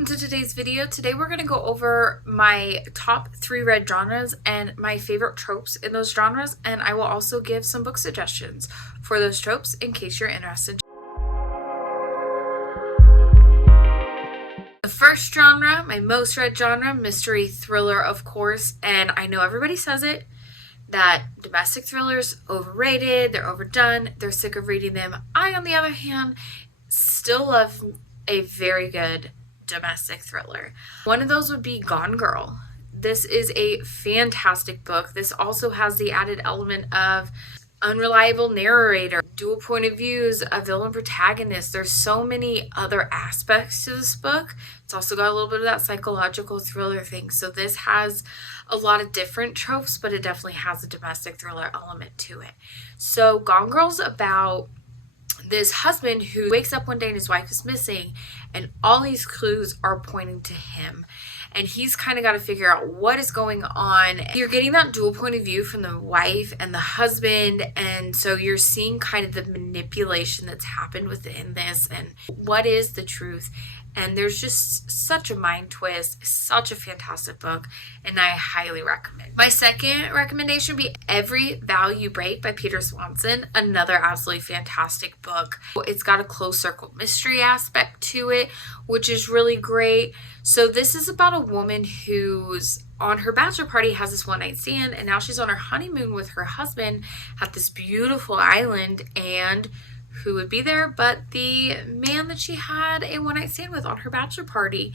welcome to today's video. Today we're going to go over my top 3 read genres and my favorite tropes in those genres, and I will also give some book suggestions for those tropes in case you're interested. The first genre, my most read genre, mystery thriller, of course, and I know everybody says it, that domestic thrillers overrated, they're overdone, they're sick of reading them. I, on the other hand, still love a very good domestic thriller. One of those would be Gone Girl. This is a fantastic book. This also has the added element of unreliable narrator, dual point of views, a villain protagonist. There's so many other aspects to this book. It's also got a little bit of that psychological thriller thing. So this has a lot of different tropes, but it definitely has a domestic thriller element to it. So Gone Girl's about this husband who wakes up one day and his wife is missing, and all these clues are pointing to him, and he's kind of got to figure out what is going on. You're getting that dual point of view from the wife and the husband, and so you're seeing kind of the manipulation that's happened within this and what is the truth. And there's just such a mind twist, such a fantastic book, and I highly recommend. My second recommendation would be Every Vow You Break by Peter Swanson, another absolutely fantastic book. It's got a closed circle mystery aspect to it, which is really great. So this is about a woman who's on her bachelor party, has this one night stand, and now she's on her honeymoon with her husband at this beautiful island, and who would be there but the man that she had a one-night stand with on her bachelor party.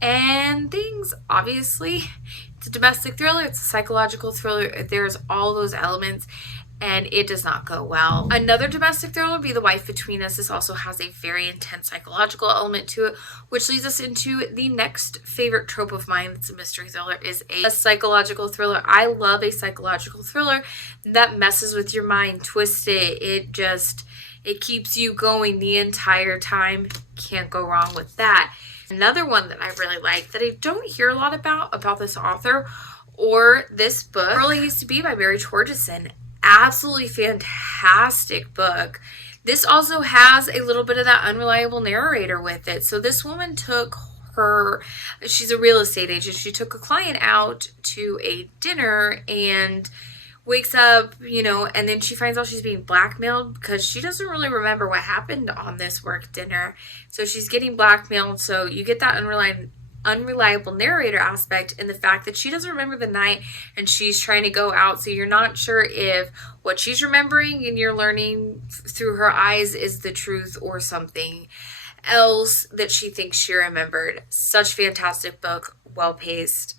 And things, obviously, it's a domestic thriller, it's a psychological thriller, there's all those elements, and it does not go well. Another domestic thriller would be The Wife Between Us. This also has a very intense psychological element to it, which leads us into the next favorite trope of mine that's a mystery thriller, is a psychological thriller. I love a psychological thriller that messes with your mind, twists it, it keeps you going the entire time. Can't go wrong with that. Another one that I really like that I don't hear a lot about this author or this book, Girl I Used to Be by Mary Torgeson. Absolutely fantastic book. This also has a little bit of that unreliable narrator with it. So this woman she's a real estate agent. She took a client out to a dinner and wakes up, and then she finds out she's being blackmailed because she doesn't really remember what happened on this work dinner. So she's getting blackmailed. So you get that unreliable narrator aspect in the fact that she doesn't remember the night and she's trying to go out. So you're not sure if what she's remembering and you're learning through her eyes is the truth or something else that she thinks she remembered. Such fantastic book, well-paced.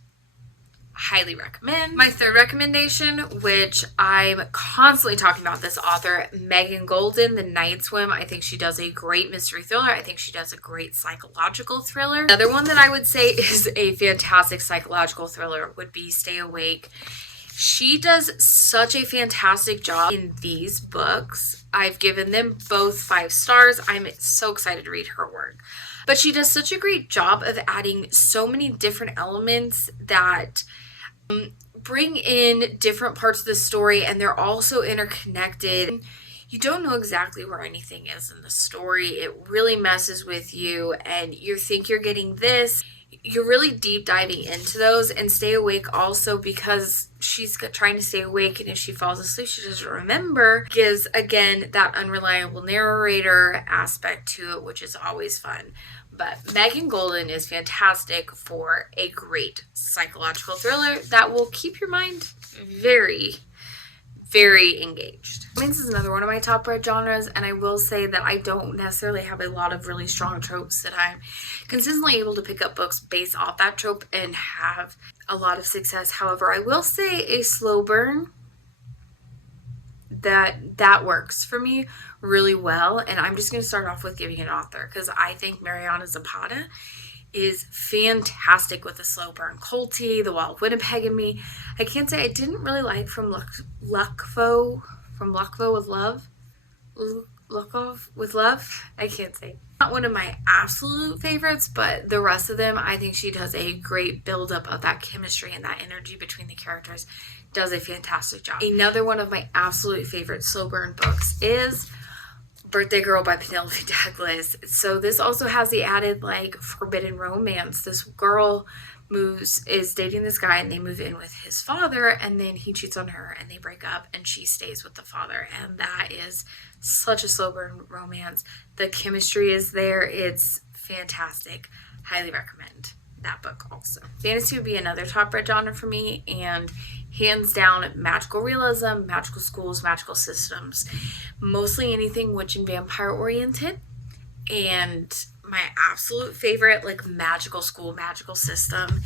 Highly recommend. My third recommendation, which I'm constantly talking about this author, Megan Golden, The Night Swim. I think she does a great mystery thriller. I think she does a great psychological thriller. Another one that I would say is a fantastic psychological thriller would be Stay Awake. She does such a fantastic job in these books. I've given them both 5 stars. I'm so excited to read her work. But she does such a great job of adding so many different elements that bring in different parts of the story, and they're also interconnected. You don't know exactly where anything is in the story. It really messes with you, and you think you're getting this. You're really deep diving into those. And Stay Awake also, because she's trying to stay awake, and if she falls asleep she doesn't remember, gives again that unreliable narrator aspect to it, which is always fun. But Megan Golden is fantastic for a great psychological thriller that will keep your mind very, very engaged. This is another one of my top read genres, and I will say that I don't necessarily have a lot of really strong tropes that I'm consistently able to pick up books based off that trope and have a lot of success. However, I will say a slow burn, that works for me really well. And I'm just going to start off with giving an author, because I think Mariana Zapata is fantastic with the slow burn. Colty, The Wild Winnipeg in Me. I can't say I didn't really like From Luckvo with Love. I can't say. Not one of my absolute favorites, but the rest of them, I think she does a great buildup of that chemistry and that energy between the characters. Does a fantastic job. Another one of my absolute favorite slow burn books is Birthday Girl by Penelope Douglas. So this also has the added like forbidden romance. This girl is dating this guy and they move in with his father, and then he cheats on her and they break up and she stays with the father, and that is such a slow burn romance. The chemistry is there. It's fantastic. Highly recommend that book also. Fantasy would be another top read genre for me, and hands down magical realism, magical schools, magical systems, mostly anything witch and vampire oriented. And my absolute favorite like magical school, magical system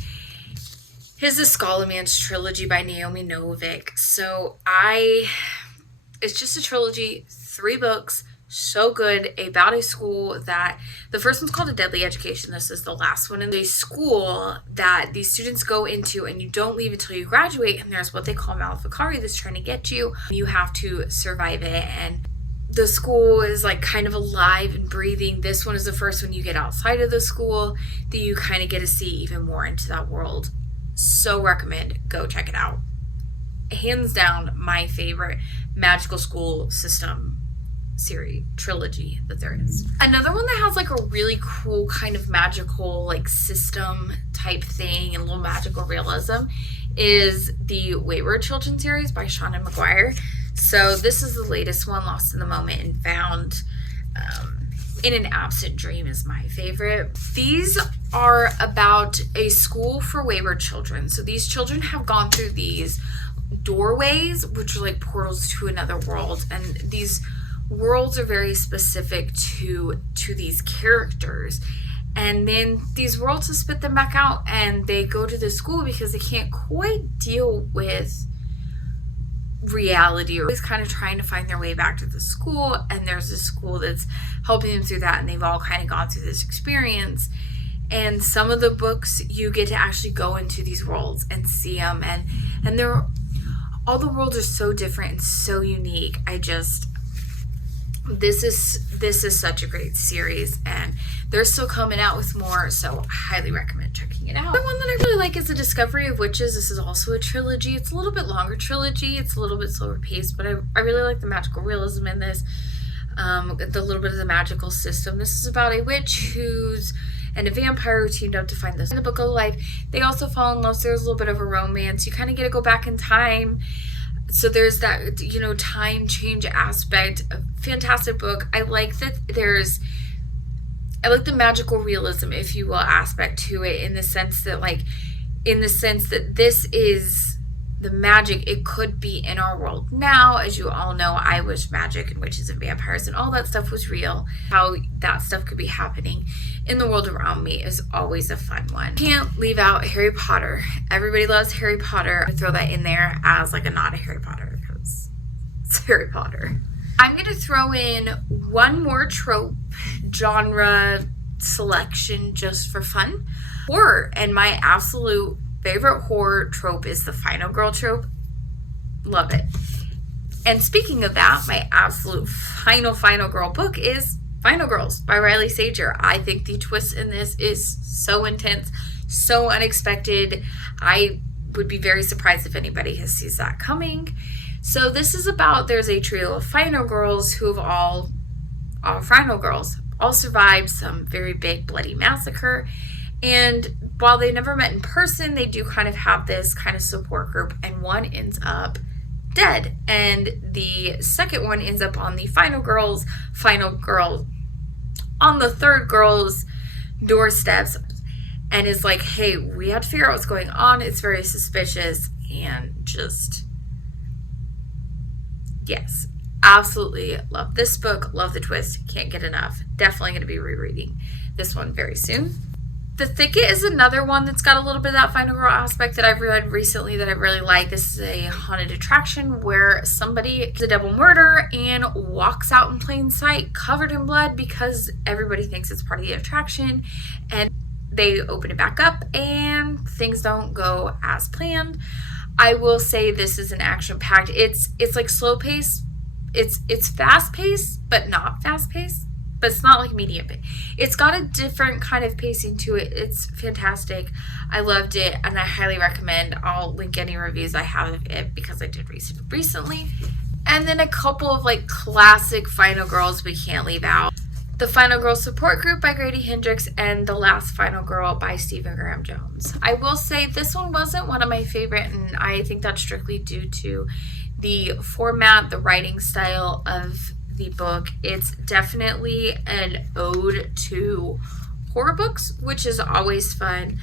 is the Scholomance trilogy by Naomi Novik. So it's just a trilogy, 3 books, so good, about a school that, the first one's called A Deadly Education. This is the last one in the school that these students go into, and you don't leave until you graduate, and there's what they call Maleficari that's trying to get you. You have to survive it, and the school is like kind of alive and breathing. This one is the first one you get outside of the school that you kind of get to see even more into that world. So recommend, go check it out. Hands down, my favorite magical school system series trilogy that there is. Another one that has like a really cool kind of magical like system type thing and a little magical realism is the Wayward Children series by Shauna McGuire. So this is the latest one, Lost in the Moment and Found. In an Absent Dream is my favorite. These are about a school for wayward children. So these children have gone through these doorways, which are like portals to another world, and these worlds are very specific to these characters, and then these worlds will spit them back out, and they go to the school because they can't quite deal with reality, or always kind of trying to find their way back to the school. And there's this school that's helping them through that, and they've all kind of gone through this experience. And some of the books you get to actually go into these worlds and see them, and they're all, the worlds are so different and so unique. This is such a great series, and they're still coming out with more, so highly recommend checking it out. The one that I really like is The Discovery of Witches. This is also a trilogy. It's a little bit longer trilogy. It's a little bit slower paced, but I really like the magical realism in this. The little bit of the magical system. This is about a witch and a vampire who teamed up to find this in the Book of Life. They also fall in love, so there's a little bit of a romance. You kind of get to go back in time. So there's that, time change aspect. A fantastic book. I like the magical realism, if you will, aspect to it, in the sense that this is the magic. It could be in our world now. As you all know, I wish magic and witches and vampires and all that stuff was real. How that stuff could be happening in the world around me is always a fun one. Can't leave out Harry Potter. Everybody loves Harry Potter. I throw that in there as like a nod to Harry Potter because it's Harry Potter. I'm going to throw in one more trope genre selection just for fun. Horror, and my absolute favorite horror trope is the final girl trope. Love it. And speaking of that, my absolute final girl book is Final Girls by Riley Sager. I think the twist in this is so intense, so unexpected. I would be very surprised if anybody has sees that coming. So this is about, there's a trio of final girls who have all final girls, all survived some very big bloody massacre. And while they never met in person, they do kind of have this kind of support group, and one ends up dead, and the second one ends up on the final girl on the third girl's doorsteps, and is like, hey, we have to figure out what's going on. It's very suspicious, and just, yes, absolutely love this book. Love the twist. Can't get enough. Definitely going to be rereading this one very soon. The Thicket is another one that's got a little bit of that final girl aspect that I've read recently that I really like. This is a haunted attraction where somebody is a double murder and walks out in plain sight covered in blood because everybody thinks it's part of the attraction, and they open it back up and things don't go as planned. I will say this is an action-packed. It's like slow paced. It's fast paced, but not fast paced. But it's not like medium. It's got a different kind of pacing to it. It's fantastic. I loved it, and I highly recommend. I'll link any reviews I have of it because I did recently. And then a couple of like classic Final Girls we can't leave out. The Final Girl Support Group by Grady Hendrix and The Last Final Girl by Stephen Graham Jones. I will say this one wasn't one of my favorite, and I think that's strictly due to the format, the writing style of the book. It's definitely an ode to horror books, which is always fun,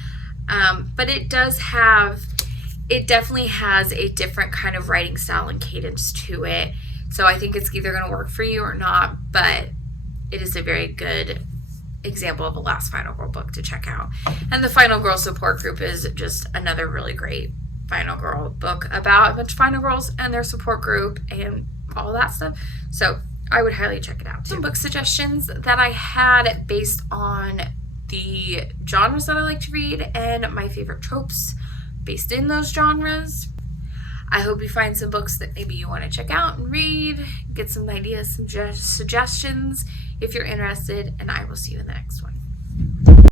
but it definitely has a different kind of writing style and cadence to it, so I think it's either going to work for you or not, but it is a very good example of a Last Final Girl book to check out. And the Final Girl Support Group is just another really great Final Girl book about a bunch of Final Girls and their support group and all that stuff, so I would highly check it out. Some book suggestions that I had based on the genres that I like to read and my favorite tropes based in those genres. I hope you find some books that maybe you want to check out and read, get some ideas, some suggestions if you're interested, and I will see you in the next one.